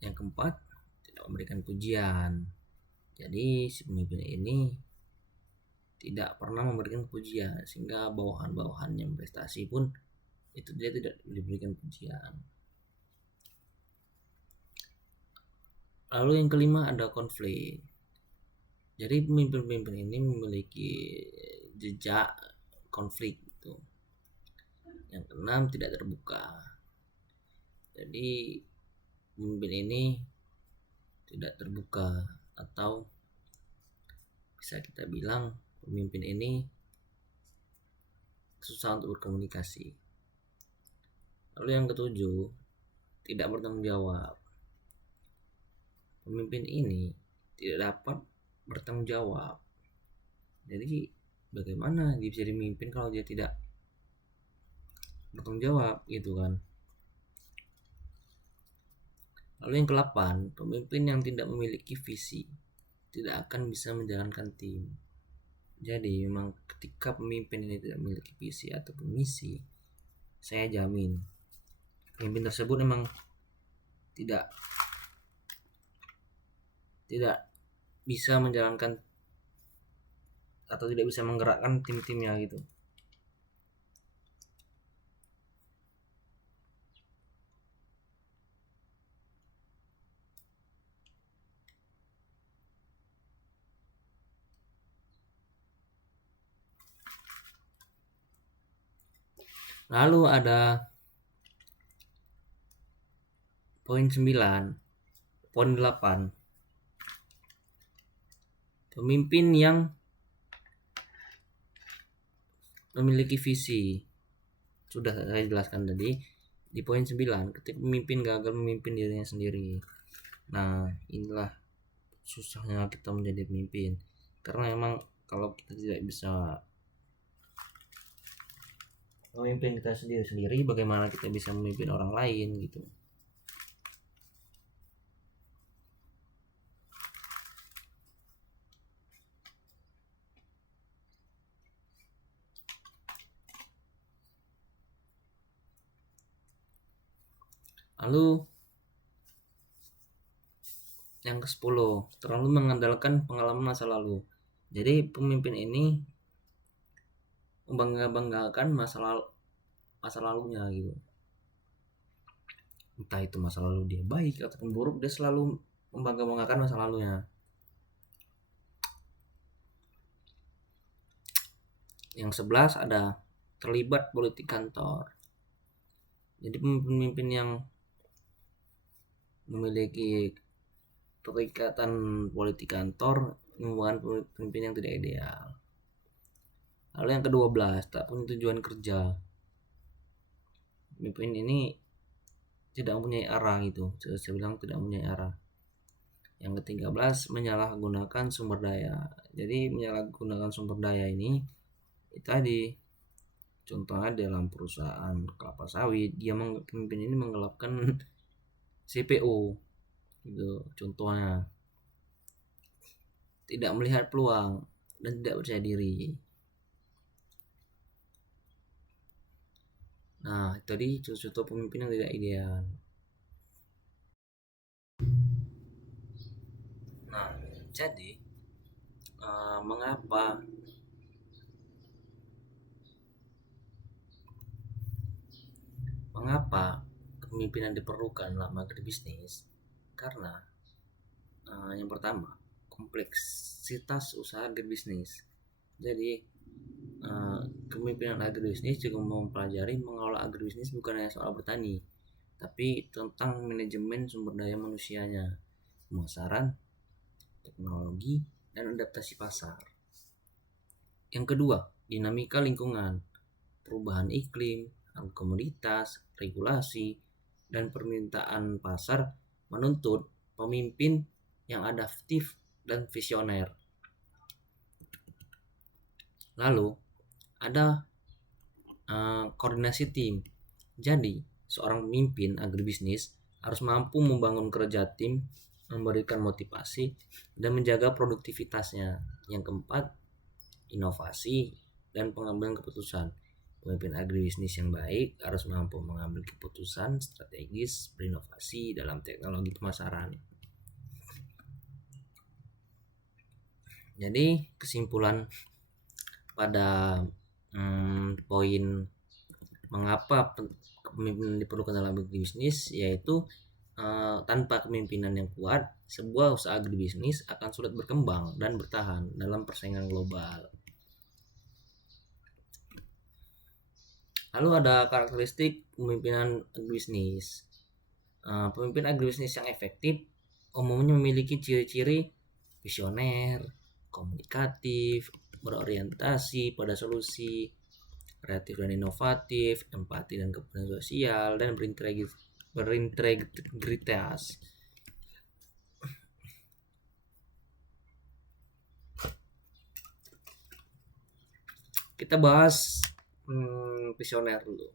Yang keempat, tidak memberikan pujian. Jadi si pemimpin ini tidak pernah memberikan pujian, sehingga bawahan-bawahannya prestasi pun itu dia tidak diberikan pujian. Lalu yang kelima ada konflik. Jadi pemimpin-pemimpin ini memiliki jejak konflik gitu. Yang keenam tidak terbuka. Jadi pemimpin ini tidak terbuka, atau bisa kita bilang pemimpin ini susah untuk berkomunikasi. Lalu yang ketujuh, tidak bertanggung jawab. Pemimpin ini tidak dapat bertanggung jawab. Jadi bagaimana dia bisa memimpin kalau dia tidak bertanggung jawab gitu kan. Lalu yang ke-8, pemimpin yang tidak memiliki visi tidak akan bisa menjalankan tim. Jadi memang ketika pemimpin ini tidak memiliki visi ataupun misi, saya jamin pemimpin tersebut memang tidak bisa menjalankan atau tidak bisa menggerakkan tim-timnya gitu. Lalu ada poin 9, poin 8. Pemimpin yang memiliki visi. Sudah saya jelaskan tadi di poin 9, ketika pemimpin gagal memimpin dirinya sendiri. Nah, inilah susahnya kita menjadi pemimpin. Karena memang kalau kita tidak bisa memimpin kita sendiri, bagaimana kita bisa memimpin orang lain gitu. Lalu yang ke-10, terlalu mengandalkan pengalaman masa lalu. Jadi pemimpin ini membangga-banggakan masa lalunya gitu. Entah itu masa lalu dia baik ataupun buruk, dia selalu membangga-banggakan masa lalunya. Yang 11 ada terlibat politik kantor. Jadi pemimpin yang memiliki perikatan politik kantor merupakan pemimpin yang tidak ideal. Lalu yang ke-12, tak punya tujuan kerja. Pemimpin ini tidak mempunyai arah gitu. Saya bilang tidak mempunyai arah. Yang ke-13, menyalahgunakan sumber daya. Jadi menyalahgunakan sumber daya ini tadi contohnya dalam perusahaan kelapa sawit, pemimpin ini menggelapkan CPO gitu contohnya. Tidak melihat peluang dan tidak percaya diri. Nah, tadi contoh pemimpin yang tidak ideal. Nah, jadi mengapa kepemimpinan diperlukan dalam agribisnis? Karena yang pertama, kompleksitas usaha agribisnis. Jadi kepemimpinan agribisnis juga mempelajari mengelola agribisnis bukan hanya soal bertani, tapi tentang manajemen sumber daya manusianya, pemasaran, teknologi, dan adaptasi pasar. Yang kedua, dinamika lingkungan, perubahan iklim, komoditas, regulasi, dan permintaan pasar menuntut pemimpin yang adaptif dan visioner. Lalu ada koordinasi tim. Jadi seorang pemimpin agribisnis harus mampu membangun kerja tim, memberikan motivasi, dan menjaga produktivitasnya. Yang keempat, inovasi dan pengambilan keputusan. Pemimpin agribisnis yang baik harus mampu mengambil keputusan strategis, berinovasi dalam teknologi pemasaran. Jadi kesimpulan pada poin mengapa kepemimpinan diperlukan dalam agribisnis, yaitu tanpa kepemimpinan yang kuat, sebuah usaha agribisnis akan sulit berkembang dan bertahan dalam persaingan global. Lalu ada karakteristik pemimpinan agribisnis. Pemimpin agribisnis yang efektif umumnya memiliki ciri-ciri visioner, komunikatif, berorientasi pada solusi, kreatif dan inovatif, empati dan kepedulian sosial, dan berintegritas. Kita bahas visioner dulu.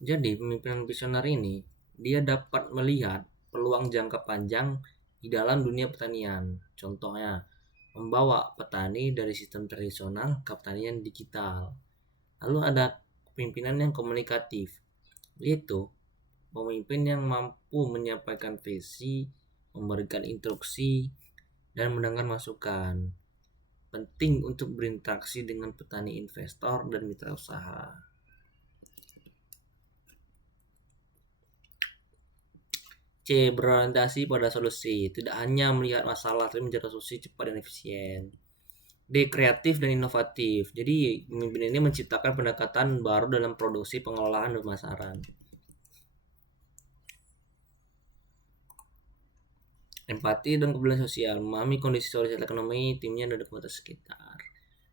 Jadi pemimpinan visioner ini dia dapat melihat peluang jangka panjang di dalam dunia pertanian. Contohnya, membawa petani dari sistem tradisional ke pertanian digital. Lalu ada pemimpinan yang komunikatif, yaitu pemimpin yang mampu menyampaikan visi, memberikan instruksi, dan mendengar masukan. Penting untuk berinteraksi dengan petani, investor, dan mitra usaha. C. Berorientasi pada solusi, tidak hanya melihat masalah tapi mencari solusi cepat dan efisien. D. Kreatif dan inovatif, jadi pemimpin ini menciptakan pendekatan baru dalam produksi, pengelolaan, dan pemasaran. Empati dan kepedulian sosial, memahami kondisi sosial ekonomi timnya dan komunitas sekitar.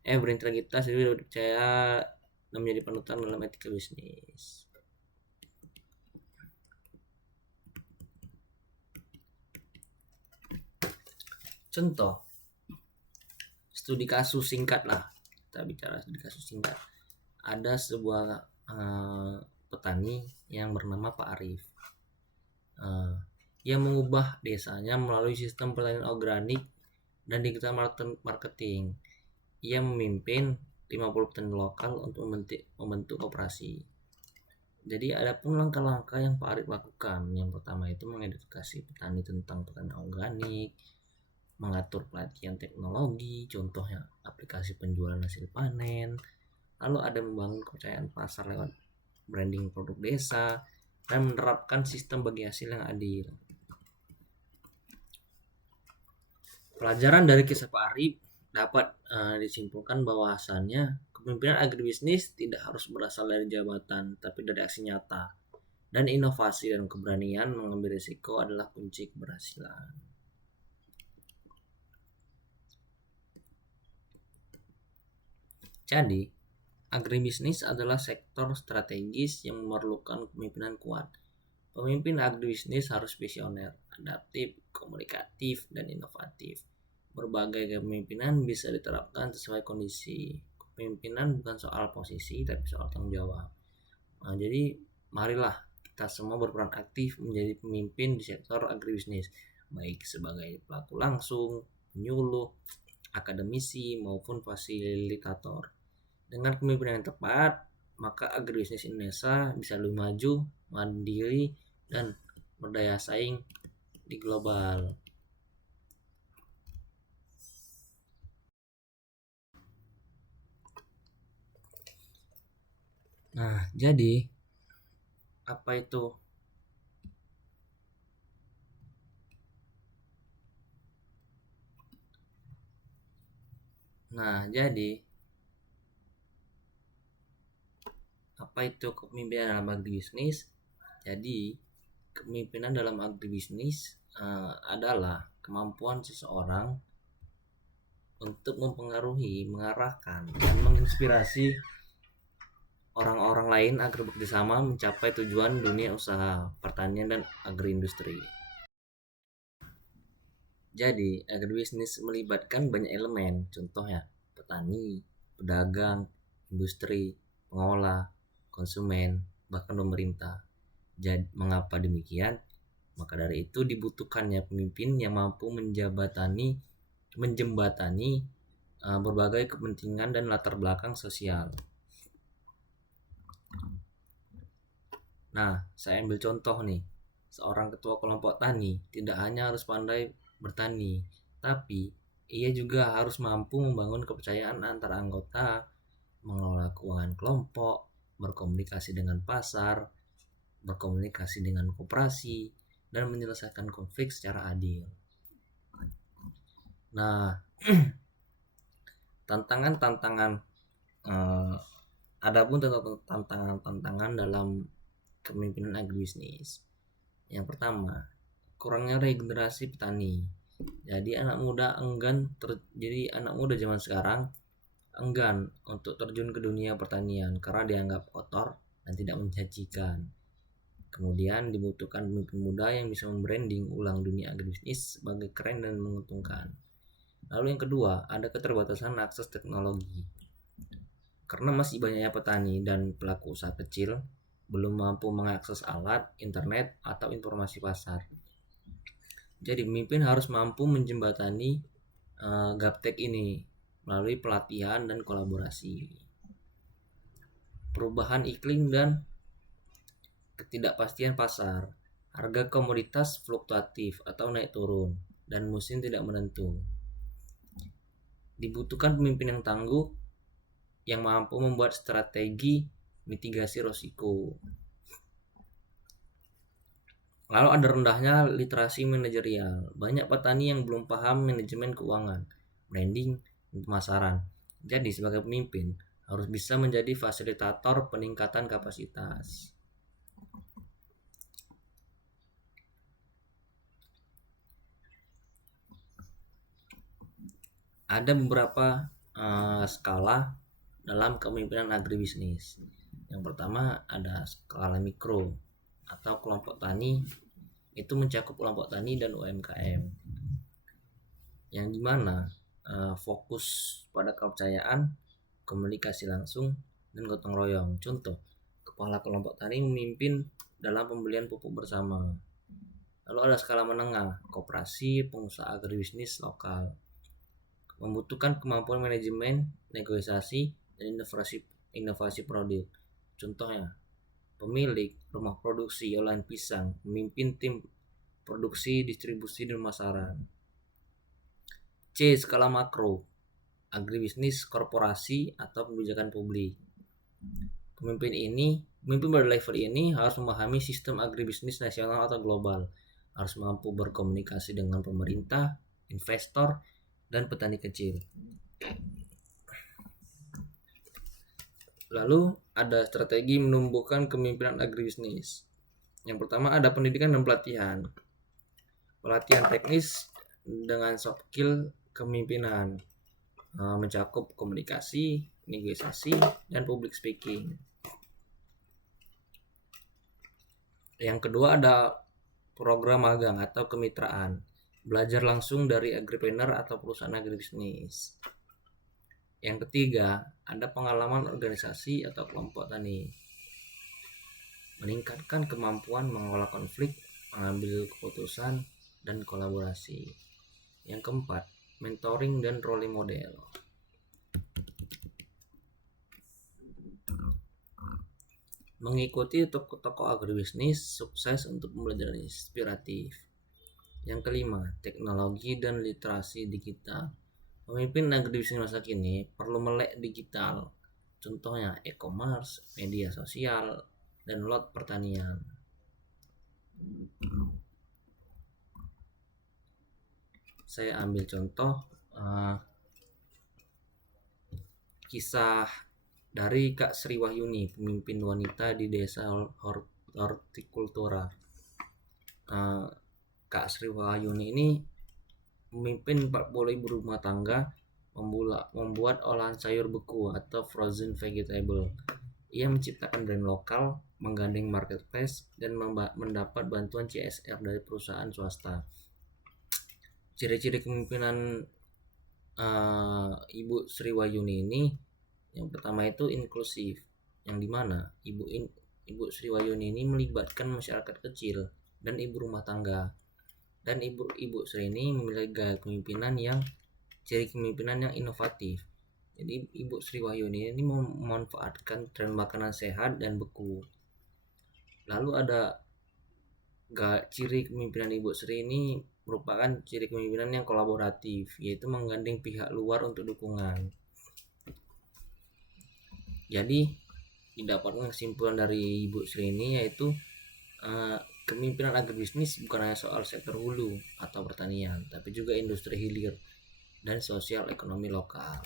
Berintegritas, jadi percaya dan menjadi panutan dalam etika bisnis. Contoh studi kasus singkat lah, kita bicara studi kasus singkat. Ada sebuah petani yang bernama Pak Arif. Ia mengubah desanya melalui sistem pertanian organik dan digital marketing. Ia memimpin 50 petani lokal untuk membentuk koperasi. Jadi ada pun langkah-langkah yang Pak Arif lakukan. Yang pertama itu mengedukasi petani tentang pertanian organik, mengatur pelatihan teknologi, contohnya aplikasi penjualan hasil panen. Lalu ada membangun kepercayaan pasar lewat branding produk desa dan menerapkan sistem bagi hasil yang adil. Pelajaran dari kisah Pak Arif dapat disimpulkan bahwasannya kepemimpinan agribisnis tidak harus berasal dari jabatan, tapi dari aksi nyata. Dan inovasi dan keberanian mengambil risiko adalah kunci keberhasilan. Jadi, agribisnis adalah sektor strategis yang memerlukan kepemimpinan kuat. Pemimpin agribisnis harus visioner, adaptif, komunikatif, dan inovatif. Berbagai kepemimpinan bisa diterapkan sesuai kondisi. Kepemimpinan bukan soal posisi, tapi soal tanggung jawab. Jadi, marilah kita semua berperan aktif menjadi pemimpin di sektor agribisnis, baik sebagai pelaku langsung, penyuluh, akademisi, maupun fasilitator. Dengan kepemimpinan yang tepat, maka agribisnis Indonesia bisa lebih maju, mandiri, dan berdaya saing di global. Nah, jadi apa itu? Nah, jadi apa itu kepemimpinan dalam agribisnis? Jadi, kepemimpinan dalam agribisnis adalah kemampuan seseorang untuk mempengaruhi, mengarahkan, dan menginspirasi orang-orang lain agar bekerjasama mencapai tujuan dunia usaha, pertanian, dan agroindustri. Jadi, agribisnis melibatkan banyak elemen, contohnya petani, pedagang, industri, pengolah, konsumen, bahkan pemerintah. Jadi, mengapa demikian? Maka dari itu dibutuhkannya pemimpin yang mampu menjembatani berbagai kepentingan dan latar belakang sosial. Nah, saya ambil contoh nih. Seorang ketua kelompok tani tidak hanya harus pandai bertani, tapi Ia juga harus mampu membangun kepercayaan antara anggota, mengelola keuangan kelompok, berkomunikasi dengan pasar, berkomunikasi dengan koperasi, dan menyelesaikan konflik secara adil. Nah, tantangan-tantangan adapun tantangan-tantangan dalam kepemimpinan agribisnis. Yang pertama, kurangnya regenerasi petani. Jadi anak muda zaman sekarang enggan untuk terjun ke dunia pertanian karena dianggap kotor dan tidak menjanjikan. Kemudian dibutuhkan pemimpin muda yang bisa membranding ulang dunia agribisnis sebagai keren dan menguntungkan. Lalu yang kedua, ada keterbatasan akses teknologi. Karena masih banyaknya petani dan pelaku usaha kecil belum mampu mengakses alat, internet, atau informasi pasar. Jadi pemimpin harus mampu menjembatani gaptek ini melalui pelatihan dan kolaborasi. Perubahan iklim dan ketidakpastian pasar. Harga komoditas fluktuatif atau naik turun dan musim tidak menentu. Dibutuhkan pemimpin yang tangguh yang mampu membuat strategi mitigasi risiko. Lalu ada rendahnya literasi manajerial. Banyak petani yang belum paham manajemen keuangan, branding, dan pemasaran. Jadi sebagai pemimpin harus bisa menjadi fasilitator peningkatan kapasitas. Ada beberapa skala dalam kepemimpinan agribisnis. Yang pertama ada skala mikro atau kelompok tani, itu mencakup kelompok tani dan UMKM, yang dimana fokus pada kepercayaan, komunikasi langsung, dan gotong royong. Contoh, kepala kelompok tani memimpin dalam pembelian pupuk bersama. Lalu ada skala menengah, koperasi, pengusaha agribisnis lokal, membutuhkan kemampuan manajemen, negosiasi, dan inovasi produk. Contohnya, pemilik rumah produksi olahan pisang memimpin tim produksi, distribusi, dan pemasaran. C. Skala makro, agribisnis korporasi atau kebijakan publik. Pemimpin pada level ini harus memahami sistem agribisnis nasional atau global, harus mampu berkomunikasi dengan pemerintah, investor, dan petani kecil. Lalu ada strategi menumbuhkan kepemimpinan agribisnis. Yang pertama ada pendidikan dan pelatihan. Pelatihan teknis dengan soft skill kepemimpinan, mencakup komunikasi, negosiasi, dan public speaking. Yang kedua ada program magang atau kemitraan, belajar langsung dari agripreneur atau perusahaan agribisnis. Yang ketiga ada pengalaman organisasi atau kelompok tani, meningkatkan kemampuan mengolah konflik, mengambil keputusan, dan kolaborasi. Yang keempat, mentoring dan role model. Mengikuti tokoh-tokoh agribisnis sukses untuk pembelajaran inspiratif. Yang kelima, teknologi dan literasi digital. Pemimpin agribisnis masa kini perlu melek digital. Contohnya e-commerce, media sosial, dan lot pertanian. Saya ambil contoh kisah dari Kak Sri Wahyuni, pemimpin wanita di desa hortikultura. Kak Sri Wahyuni ini memimpin 40 ibu rumah tangga membuat olahan sayur beku atau frozen vegetable. Ia menciptakan brand lokal, menggandeng marketplace, dan mendapat bantuan CSR dari perusahaan swasta. Ciri-ciri kepemimpinan Ibu Sri Wahyuni ini, yang pertama itu inklusif, yang dimana Ibu Sri Wahyuni ini melibatkan masyarakat kecil dan ibu rumah tangga. Dan Ibu Sri ini memiliki gaya kepemimpinan yang ciri kepemimpinan yang inovatif. Jadi Ibu Sri Wahyuni ini memanfaatkan tren makanan sehat dan beku. Lalu ada ciri kepemimpinan Ibu Sri ini merupakan ciri kepemimpinan yang kolaboratif, yaitu menggandeng pihak luar untuk dukungan. Jadi didapatkan kesimpulan dari Ibu Sri ini yaitu kepemimpinan agribisnis bukan hanya soal sektor hulu atau pertanian, tapi juga industri hilir dan sosial ekonomi lokal.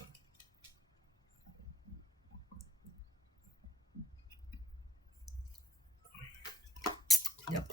Yap.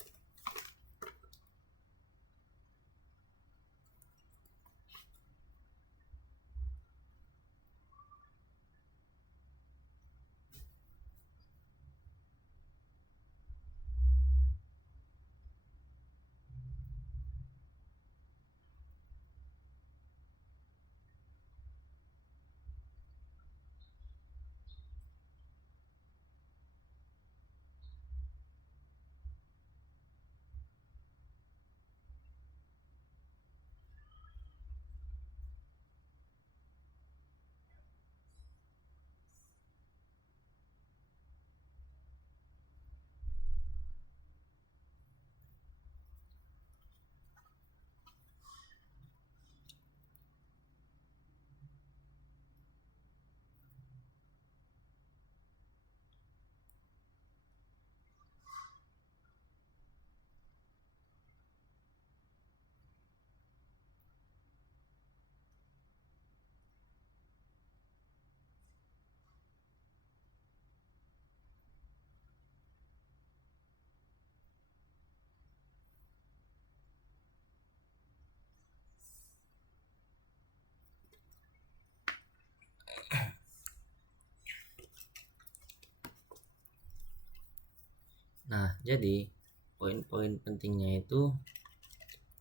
Nah, jadi poin-poin pentingnya itu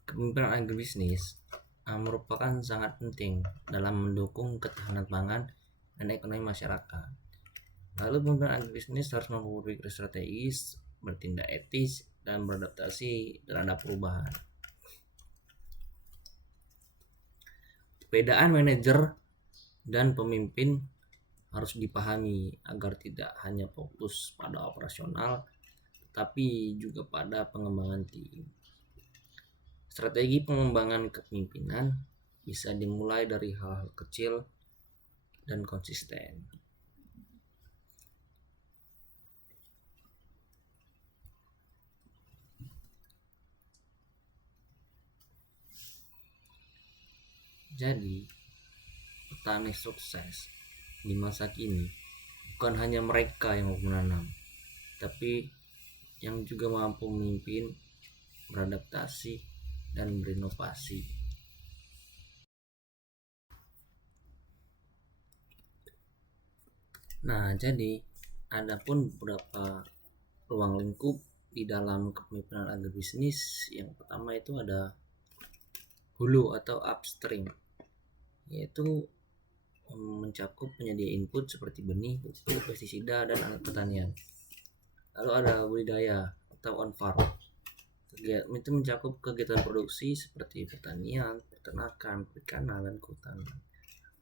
kepemimpinan agribisnis merupakan sangat penting dalam mendukung ketahanan pangan dan ekonomi masyarakat. Lalu pemimpinan agribisnis harus mampu berpikir strategis, bertindak etis, dan beradaptasi terhadap perubahan. Perbedaan manajer dan pemimpin harus dipahami agar tidak hanya fokus pada operasional, tapi juga pada pengembangan tim. Strategi pengembangan kepemimpinan bisa dimulai dari hal-hal kecil dan konsisten. Jadi, petani sukses di masa kini bukan hanya mereka yang mampu menanam, tapi yang juga mampu memimpin, beradaptasi, dan berinovasi. Nah, jadi adapun beberapa ruang lingkup di dalam kepemimpinan agribisnis. Yang pertama itu ada hulu atau upstream, yaitu mencakup penyedia input seperti benih, pupuk, pestisida, dan alat pertanian. Lalu ada budidaya atau on farm, itu mencakup kegiatan produksi seperti pertanian, peternakan, perikanan, dan kehutanan.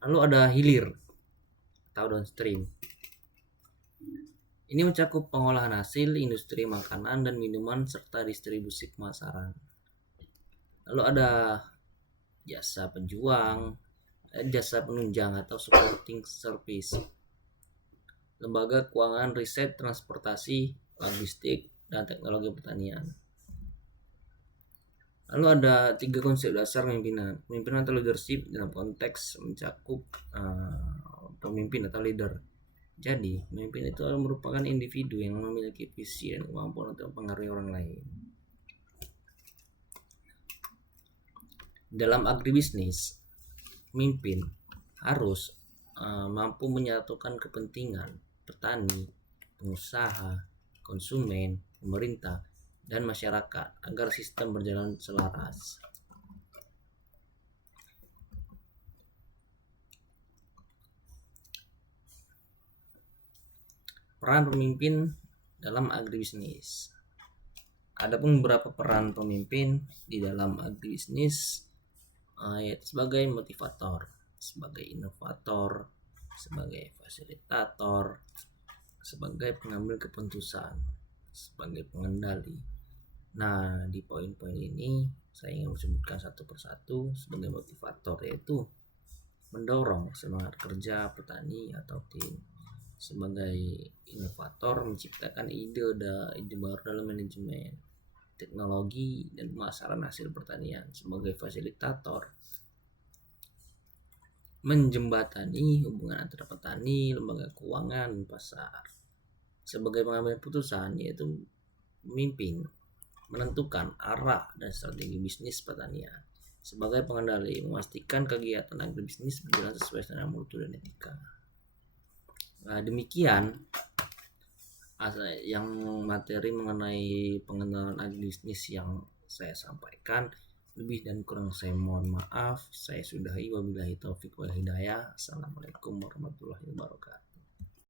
Lalu ada hilir atau downstream, ini mencakup pengolahan hasil, industri makanan dan minuman, serta distribusi pemasaran. Lalu ada jasa penjuang, jasa penunjang atau supporting service, lembaga keuangan, riset, transportasi, logistik, dan teknologi pertanian. Lalu ada 3 konsep dasar pemimpinan. Pemimpinan atau leadership dalam konteks mencakup pemimpin atau leader. Jadi, pemimpin itu merupakan individu yang memiliki visi dan kemampuan untuk mempengaruhi orang lain. Dalam agribisnis, pemimpin harus mampu menyatukan kepentingan petani, pengusaha, konsumen, pemerintah, dan masyarakat agar sistem berjalan selaras. Peran pemimpin dalam agribisnis. Adapun beberapa peran pemimpin di dalam agribisnis, yaitu sebagai motivator, sebagai inovator, sebagai fasilitator, sebagai pengambil keputusan, sebagai pengendali. Nah, di poin-poin ini saya ingin sebutkan satu persatu sebagai motivator, yaitu mendorong semangat kerja petani atau tim. Sebagai inovator, menciptakan ide baru dalam manajemen, teknologi, dan pemasaran hasil pertanian. Sebagai fasilitator, menjembatani hubungan antara petani, lembaga keuangan, dan pasar. Sebagai pengambil putusan, yaitu memimpin, menentukan arah dan strategi bisnis pertanian. Sebagai pengendali, memastikan kegiatan agribisnis berjalan sesuai standar mutu dan etika. Nah, demikian yang materi mengenai pengenalan agribisnis yang saya sampaikan. Lebih dan kurang saya mohon maaf. Saya sudahi, wabillahi taufik wal hidayah. Assalamualaikum warahmatullahi wabarakatuh.